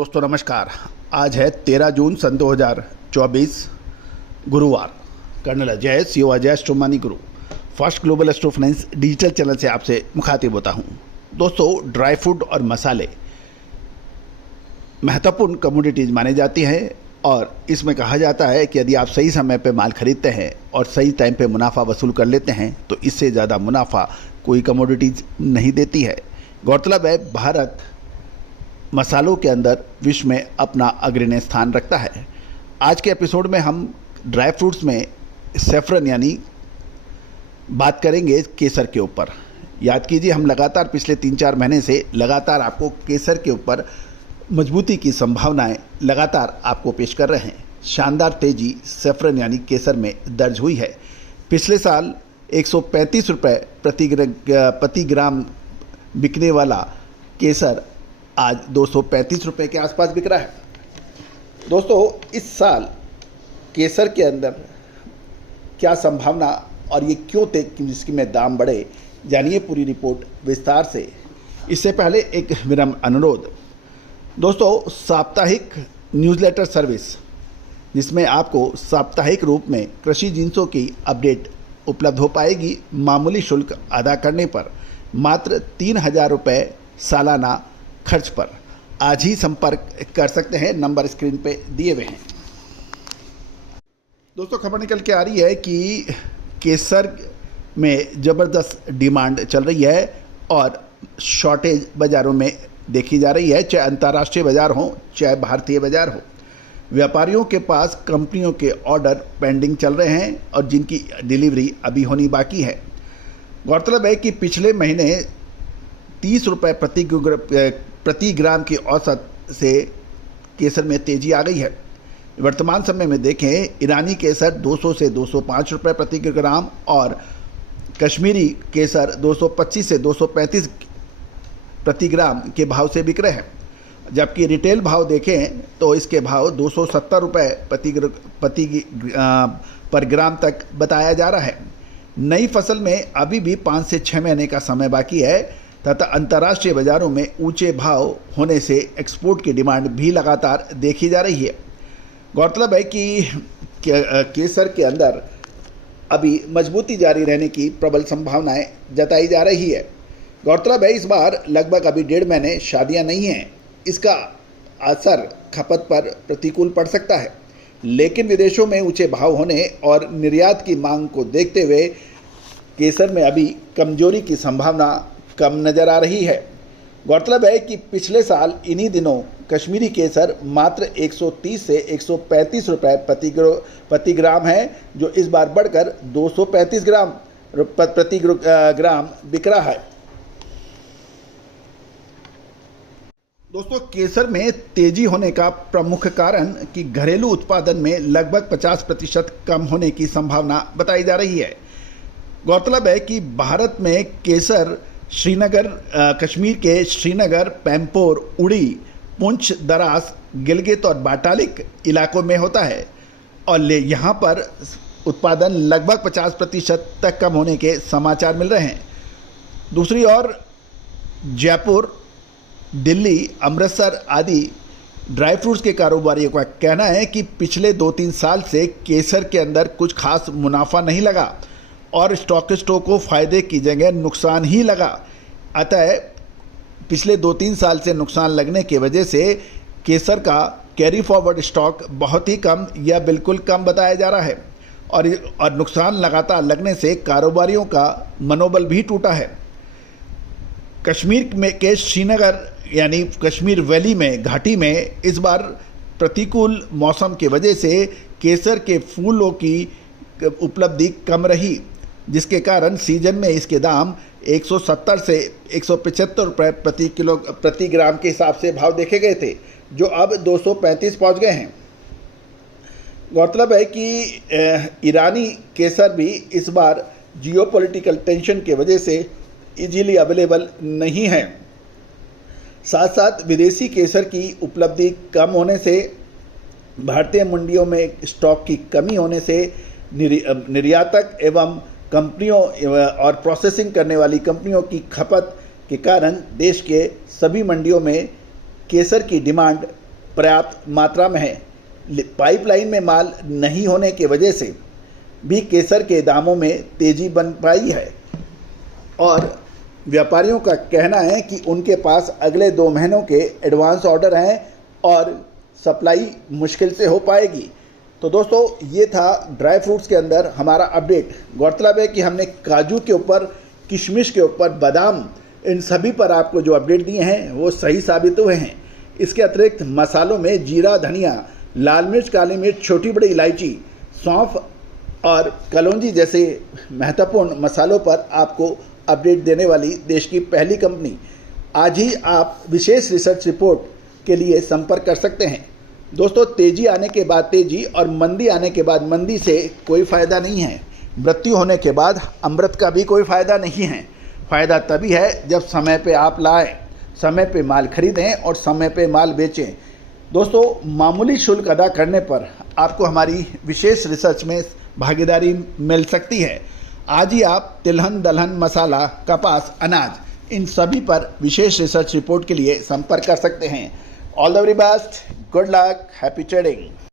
दोस्तों नमस्कार। आज है 13 जून सन 2024 गुरुवार। कर्नल अजय सीओ अजय एस्ट्रोमनी गुरु first global astro finance digital channel से आपसे मुखातिब होता हूं। दोस्तों, ड्राई फ्रूट और मसाले महत्वपूर्ण कमोडिटीज़ माने जाती हैं और इसमें कहा जाता है कि यदि आप सही समय पर माल खरीदते हैं और सही टाइम पे मुनाफा वसूल कर लेते हैं तो इससे ज़्यादा मुनाफा कोई कमोडिटीज़ नहीं देती है। गौरतलब है, भारत मसालों के अंदर विश्व में अपना अग्रणी स्थान रखता है। आज के एपिसोड में हम ड्राई फ्रूट्स में सेफ्रन यानी बात करेंगे केसर के ऊपर। याद कीजिए, हम लगातार पिछले 3-4 महीने से लगातार आपको केसर के ऊपर मजबूती की संभावनाएं लगातार आपको पेश कर रहे हैं। शानदार तेजी सेफ्रन यानी केसर में दर्ज हुई है। पिछले साल 135 रुपये प्रति ग्राम बिकने वाला केसर आज 235 रुपये के आसपास बिक रहा है। दोस्तों, इस साल केसर के अंदर क्या संभावना और ये क्यों इसकी में दाम बढ़े, जानिए पूरी रिपोर्ट विस्तार से। इससे पहले एक विनम्र अनुरोध। दोस्तों, साप्ताहिक न्यूज़लेटर सर्विस जिसमें आपको साप्ताहिक रूप में कृषि जिंसों की अपडेट उपलब्ध हो पाएगी मामूली शुल्क अदा करने पर, मात्र 3000 रुपये सालाना खर्च पर। आज ही संपर्क कर सकते हैं, नंबर स्क्रीन पे दिए हुए हैं। दोस्तों, खबर निकल के आ रही है कि केसर में ज़बरदस्त डिमांड चल रही है और शॉर्टेज बाज़ारों में देखी जा रही है, चाहे अंतर्राष्ट्रीय बाज़ार हो चाहे भारतीय बाज़ार हो। व्यापारियों के पास कंपनियों के ऑर्डर पेंडिंग चल रहे हैं और जिनकी डिलीवरी अभी होनी बाकी है। गौरतलब है कि पिछले महीने 30 रुपये प्रति ग्राम की औसत से केसर में तेजी आ गई है। वर्तमान समय में देखें, ईरानी केसर 200 से 205 रुपये प्रति ग्राम और कश्मीरी केसर 225 से 235 प्रति ग्राम के भाव से बिक रहे हैं। जबकि रिटेल भाव देखें तो इसके भाव 270 रुपये पर ग्राम तक बताया जा रहा है। नई फसल में अभी भी 5 से 6 महीने का समय बाकी है तथा अंतर्राष्ट्रीय बाज़ारों में ऊंचे भाव होने से एक्सपोर्ट की डिमांड भी लगातार देखी जा रही है। गौरतलब है कि केसर के अंदर अभी मजबूती जारी रहने की प्रबल संभावनाएं जताई जा रही है। गौरतलब है, इस बार लगभग अभी 1.5 महीने शादियां नहीं हैं। इसका असर खपत पर प्रतिकूल पड़ सकता है, लेकिन विदेशों में ऊंचे भाव होने और निर्यात की मांग को देखते हुए केसर में अभी कमजोरी की संभावना कम नज़र आ रही है। गौरतलब है कि पिछले साल इन्हीं दिनों कश्मीरी केसर मात्र 130 से 135 रुपये प्रति ग्राम है, जो इस बार बढ़कर 235 प्रति ग्राम बिक रहा है। दोस्तों, केसर में तेजी होने का प्रमुख कारण कि घरेलू उत्पादन में लगभग 50% कम होने की संभावना बताई जा रही है। गौरतलब है कि भारत में केसर कश्मीर के श्रीनगर, पैम्पोर, उड़ी, पुंछ, दरास, गिलगित और बाटालिक इलाकों में होता है और यहाँ पर उत्पादन लगभग 50% तक कम होने के समाचार मिल रहे हैं। दूसरी ओर जयपुर, दिल्ली, अमृतसर आदि ड्राई फ्रूट्स के कारोबारियों का कहना है कि पिछले 2-3 साल से केसर के अंदर कुछ खास मुनाफा नहीं लगा और स्टॉकिस्टों को फ़ायदे की जगह नुकसान ही लगा। अतः पिछले 2-3 साल से नुकसान लगने की वजह से केसर का कैरी फॉरवर्ड स्टॉक बहुत ही कम या बिल्कुल कम बताया जा रहा है और नुकसान लगातार लगने से कारोबारियों का मनोबल भी टूटा है। कश्मीर में के श्रीनगर यानी कश्मीर वैली में घाटी में इस बार प्रतिकूल मौसम की वजह से केसर के फूलों की उपलब्धि कम रही, जिसके कारण सीजन में इसके दाम 170 से 175 रुपये प्रति ग्राम के हिसाब से भाव देखे गए थे, जो अब 235 पहुंच गए हैं। गौरतलब है कि ईरानी केसर भी इस बार जियोपॉलिटिकल टेंशन की वजह से इजीली अवेलेबल नहीं है। साथ साथ विदेशी केसर की उपलब्धि कम होने से, भारतीय मंडियों में स्टॉक की कमी होने से निर्यातक एवं कंपनियों और प्रोसेसिंग करने वाली कंपनियों की खपत के कारण देश के सभी मंडियों में केसर की डिमांड पर्याप्त मात्रा में है। पाइपलाइन में माल नहीं होने की वजह से भी केसर के दामों में तेजी बन पाई है और व्यापारियों का कहना है कि उनके पास अगले 2 महीनों के एडवांस ऑर्डर हैं और सप्लाई मुश्किल से हो पाएगी। तो दोस्तों, ये था ड्राई फ्रूट्स के अंदर हमारा अपडेट। गौरतलब है कि हमने काजू के ऊपर, किशमिश के ऊपर, बादाम, इन सभी पर आपको जो अपडेट दिए हैं वो सही साबित हुए हैं। इसके अतिरिक्त मसालों में जीरा, धनिया, लाल मिर्च, काली मिर्च, छोटी बड़ी इलायची, सौंफ और कलौंजी जैसे महत्वपूर्ण मसालों पर आपको अपडेट देने वाली देश की पहली कंपनी। आज ही आप विशेष रिसर्च रिपोर्ट के लिए संपर्क कर सकते हैं। दोस्तों, तेजी आने के बाद तेजी और मंदी आने के बाद मंदी से कोई फ़ायदा नहीं है। मृत्यु होने के बाद अमृत का भी कोई फ़ायदा नहीं है। फ़ायदा तभी है जब समय पे आप लाएं, समय पे माल खरीदें और समय पे माल बेचें। दोस्तों, मामूली शुल्क अदा करने पर आपको हमारी विशेष रिसर्च में भागीदारी मिल सकती है। आज ही आप तिलहन, दलहन, मसाला, कपास, अनाज, इन सभी पर विशेष रिसर्च रिपोर्ट के लिए संपर्क कर सकते हैं। All the very best, good luck, happy trading.